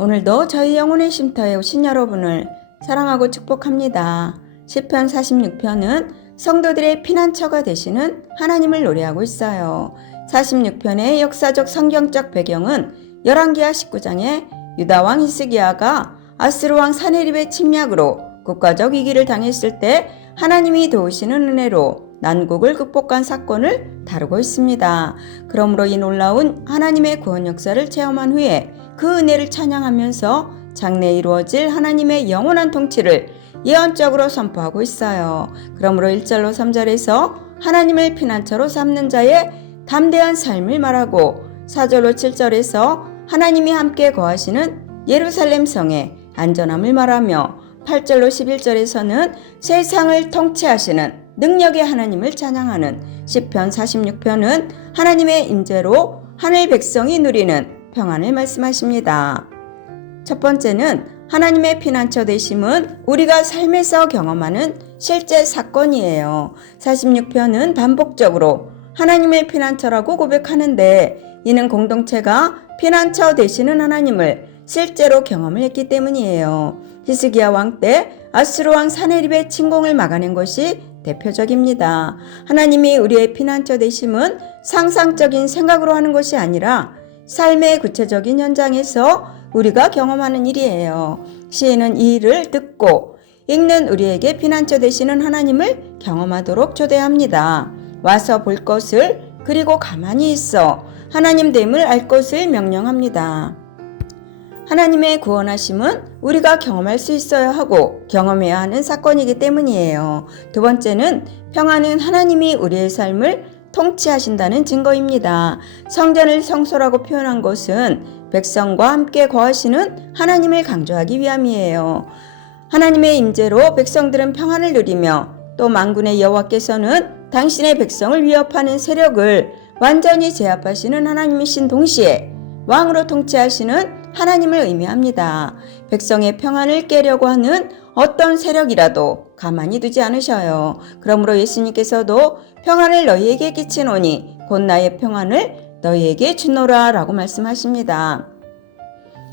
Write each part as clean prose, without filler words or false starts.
오늘도 저희 영혼의 쉼터에 오신 여러분을 사랑하고 축복합니다. 시편 46편은 성도들의 피난처가 되시는 하나님을 노래하고 있어요. 46편의 역사적 성경적 배경은 열왕기하 19장에 유다왕 히스기야가 아스루왕 사네립의 침략으로 국가적 위기를 당했을 때 하나님이 도우시는 은혜로 난국을 극복한 사건을 다루고 있습니다. 그러므로 이 놀라운 하나님의 구원 역사를 체험한 후에 그 은혜를 찬양하면서 장래에 이루어질 하나님의 영원한 통치를 예언적으로 선포하고 있어요. 그러므로 1절로 3절에서 하나님을 피난처로 삼는 자의 담대한 삶을 말하고 4절로 7절에서 하나님이 함께 거하시는 예루살렘 성의 안전함을 말하며 8절로 11절에서는 세상을 통치하시는 능력의 하나님을 찬양하는 시편 46편은 하나님의 임재로 하늘 백성이 누리는 평안을 말씀하십니다. 첫 번째는 하나님의 피난처 되심은 우리가 삶에서 경험하는 실제 사건이에요. 46편은 반복적으로 하나님의 피난처라고 고백하는데 이는 공동체가 피난처 되시는 하나님을 실제로 경험을 했기 때문이에요. 히스기야 왕 때 아스루 왕 사네립의 침공을 막아낸 것이 대표적입니다. 하나님이 우리의 피난처 되심은 상상적인 생각으로 하는 것이 아니라 삶의 구체적인 현장에서 우리가 경험하는 일이에요. 시인은 이 일을 듣고 읽는 우리에게 피난처 되시는 하나님을 경험하도록 초대합니다. 와서 볼 것을 그리고 가만히 있어 하나님 됨을 알 것을 명령합니다. 하나님의 구원하심은 우리가 경험할 수 있어야 하고 경험해야 하는 사건이기 때문이에요. 두 번째는 평안은 하나님이 우리의 삶을 통치하신다는 증거입니다. 성전을 성소라고 표현한 것은 백성과 함께 거하시는 하나님을 강조하기 위함이에요. 하나님의 임재로 백성들은 평안을 누리며 또 만군의 여호와께서는 당신의 백성을 위협하는 세력을 완전히 제압하시는 하나님이신 동시에 왕으로 통치하시는 하나님을 의미합니다. 백성의 평안을 깨려고 하는 어떤 세력이라도 가만히 두지 않으셔요. 그러므로 예수님께서도 평안을 너희에게 끼치노니 곧 나의 평안을 너희에게 주노라 라고 말씀하십니다.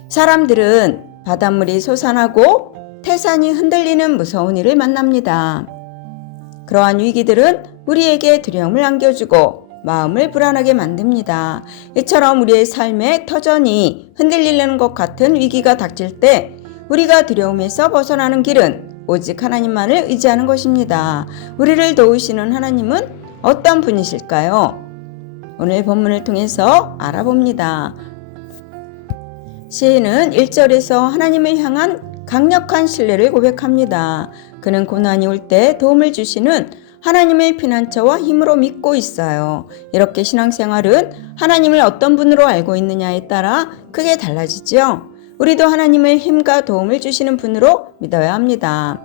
사람들은 바닷물이 솟아나고 태산이 흔들리는 무서운 일을 만납니다. 그러한 위기들은 우리에게 두려움을 안겨주고 마음을 불안하게 만듭니다. 이처럼 우리의 삶의 터전이 흔들리는 것 같은 위기가 닥칠 때 우리가 두려움에서 벗어나는 길은 오직 하나님만을 의지하는 것입니다. 우리를 도우시는 하나님은 어떤 분이실까요? 오늘 본문을 통해서 알아봅니다. 시인은 1절에서 하나님을 향한 강력한 신뢰를 고백합니다. 그는 고난이 올 때 도움을 주시는 하나님의 피난처와 힘으로 믿고 있어요. 이렇게 신앙생활은 하나님을 어떤 분으로 알고 있느냐에 따라 크게 달라지죠. 우리도 하나님을 힘과 도움을 주시는 분으로 믿어야 합니다.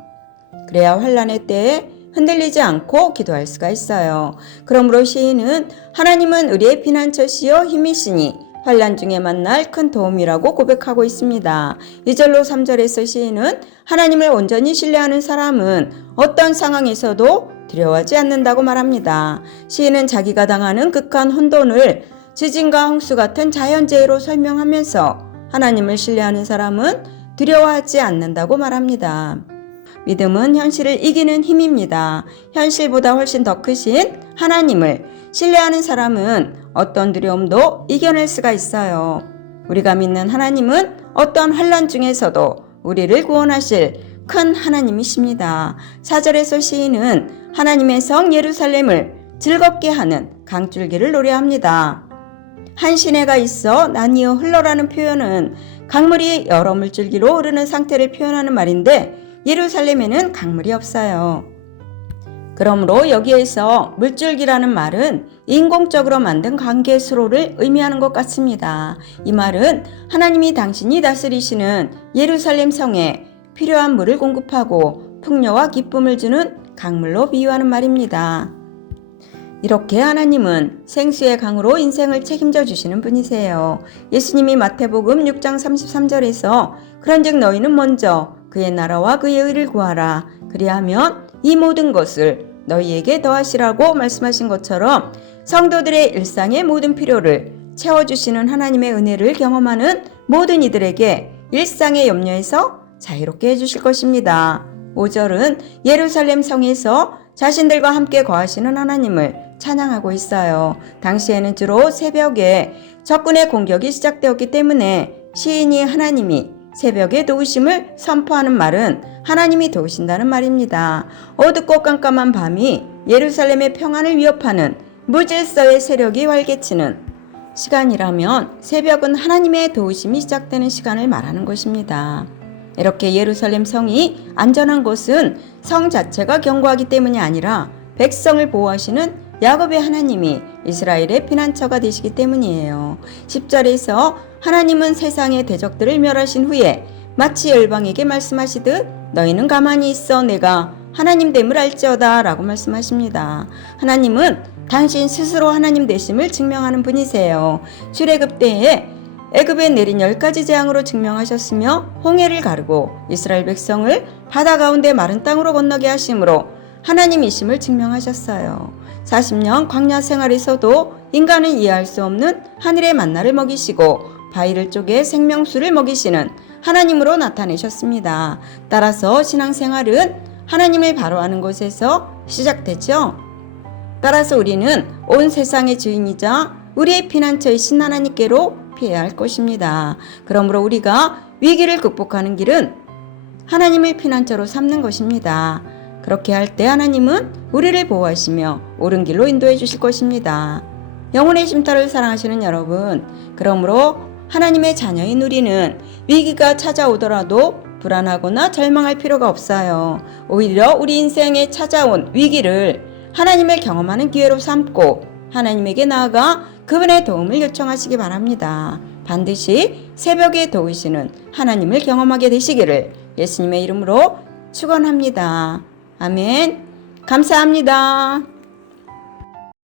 그래야 환난의 때에 흔들리지 않고 기도할 수가 있어요. 그러므로 시인은 하나님은 우리의 피난처시여 힘이시니 환난 중에 만날 큰 도움이라고 고백하고 있습니다. 2절로 3절에서 시인은 하나님을 온전히 신뢰하는 사람은 어떤 상황에서도 두려워하지 않는다고 말합니다. 시인은 자기가 당하는 극한 혼돈을 지진과 홍수 같은 자연재해로 설명하면서 하나님을 신뢰하는 사람은 두려워하지 않는다고 말합니다. 믿음은 현실을 이기는 힘입니다. 현실보다 훨씬 더 크신 하나님을 신뢰하는 사람은 어떤 두려움도 이겨낼 수가 있어요. 우리가 믿는 하나님은 어떤 환난 중에서도 우리를 구원하실 큰 하나님이십니다. 4절에서 시인은 하나님의 성 예루살렘을 즐겁게 하는 강줄기를 노래합니다. 한 시내가 있어 나뉘어 흘러라는 표현은 강물이 여러 물줄기로 흐르는 상태를 표현하는 말인데 예루살렘에는 강물이 없어요. 그러므로 여기에서 물줄기라는 말은 인공적으로 만든 관계수로를 의미하는 것 같습니다. 이 말은 하나님이 당신이 다스리시는 예루살렘 성에 필요한 물을 공급하고 풍요와 기쁨을 주는 강물로 비유하는 말입니다. 이렇게 하나님은 생수의 강으로 인생을 책임져 주시는 분이세요. 예수님이 마태복음 6장 33절에서 그런즉 너희는 먼저 그의 나라와 그의 의를 구하라. 그리하면 이 모든 것을 너희에게 더하시라고 말씀하신 것처럼 성도들의 일상의 모든 필요를 채워주시는 하나님의 은혜를 경험하는 모든 이들에게 일상의 염려에서 자유롭게 해주실 것입니다. 5절은 예루살렘 성에서 자신들과 함께 거하시는 하나님을 찬양하고 있어요. 당시에는 주로 새벽에 적군의 공격이 시작되었기 때문에 시인이 하나님이 새벽에 도우심을 선포하는 말은 하나님이 도우신다는 말입니다. 어둡고 깜깜한 밤이 예루살렘의 평안을 위협하는 무질서의 세력이 활개치는 시간이라면 새벽은 하나님의 도우심이 시작되는 시간을 말하는 것입니다. 이렇게 예루살렘 성이 안전한 것은 성 자체가 견고하기 때문이 아니라 백성을 보호하시는 야곱의 하나님이 이스라엘의 피난처가 되시기 때문이에요. 10절에서 하나님은 세상의 대적들을 멸하신 후에 마치 열방에게 말씀하시듯 너희는 가만히 있어 내가 하나님 됨을 알지어다 라고 말씀하십니다. 하나님은 당신 스스로 하나님 되심을 증명하는 분이세요. 출애굽 때에 애굽에 내린 10가지 재앙으로 증명하셨으며 홍해를 가르고 이스라엘 백성을 바다 가운데 마른 땅으로 건너게 하심으로 하나님이심을 증명하셨어요. 40년 광야 생활에서도 인간은 이해할 수 없는 하늘의 만나를 먹이시고 바위를 쪼개 생명수를 먹이시는 하나님으로 나타내셨습니다. 따라서 신앙생활은 하나님을 바로하는 곳에서 시작되죠. 따라서 우리는 온 세상의 주인이자 우리의 피난처이신 하나님께로 피해야 할 것입니다. 그러므로 우리가 위기를 극복하는 길은 하나님을 피난처로 삼는 것입니다. 그렇게 할 때 하나님은 우리를 보호하시며 옳은 길로 인도해 주실 것입니다. 영혼의 쉼터를 사랑하시는 여러분, 그러므로 하나님의 자녀인 우리는 위기가 찾아오더라도 불안하거나 절망할 필요가 없어요. 오히려 우리 인생에 찾아온 위기를 하나님을 경험하는 기회로 삼고 하나님에게 나아가 그분의 도움을 요청하시기 바랍니다. 반드시 새벽에 도우시는 하나님을 경험하게 되시기를 예수님의 이름으로 축원합니다. 아멘. 감사합니다.